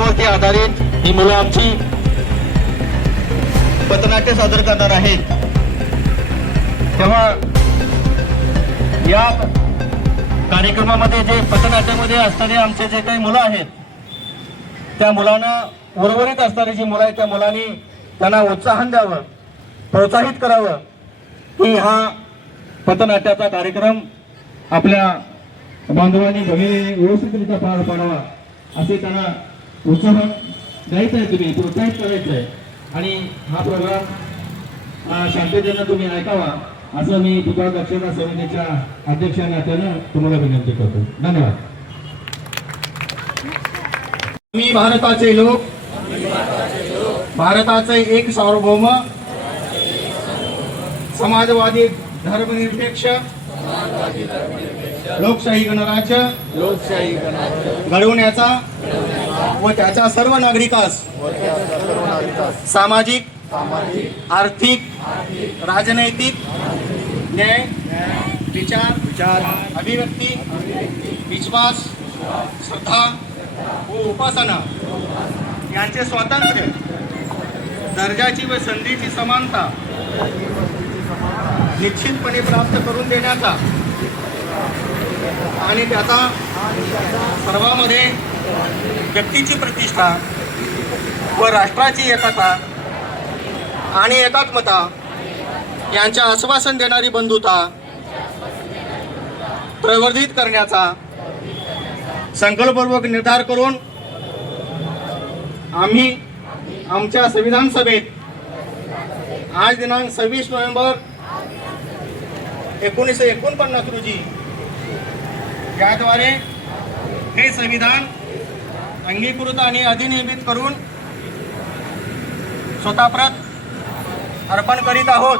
पथनाट्यावरती आधारित ही मुलं आमची पथनाट्य सादर करणार आहेत। तेव्हा या कार्यक्रमामध्ये जे पथनाट्यामध्ये असणारे आमचे जे काही मुलं आहेत त्या मुलांना उर्वरित असणारी जी मुलं आहेत त्या मुलांनी त्यांना उत्साहन द्यावं, प्रोत्साहित करावं की हा पथनाट्याचा कार्यक्रम आपल्या बांधवांनी भगिनी व्यवस्थितरित्या पार पाडावा असे त्यांना उत्साह द्यायचं आहे, तुम्ही प्रोत्साहित करायचं आहे आणि हा प्रोग्राम शांततेनं तुम्ही ऐकावा असं मी तुकाराम दक्षिणा समितीच्या अध्यक्षांना नात्यानं तुम्हाला विनंती करतो। धन्यवाद। मी भारताचे लोक, भारताचे एक सार्वभौम समाजवादी धर्मनिरपेक्ष लोकशाही गणराज्य घडवण्याचा व त्याच्या सर्व नागरिकास सामाजिक, आर्थिक, राजनैतिक, न्याय, विचार, अभिव्यक्ती, विश्वास, श्रद्धा व उपासना यांचे स्वातंत्र्य, दर्जाची व संधीची समानता निश्चितपणे प्राप्त करून देण्याचा आणि त्याचा सर्वांमध्ये व्यक्तीची प्रतिष्ठा व राष्ट्राची एकता आणि एकात्मता यांचे आश्वासन देणारी बंधुता प्रवर्धित करण्याचा संकल्पपूर्वक निर्धार करून आम्ही आमच्या संविधान सभेत आज दिनांक 26 नोव्हेंबर 1949 रोजी याद्वारे हे संविधान अंगीकृत आणि अधिनियमित करून स्वतःप्रत अर्पण करीत आहोत।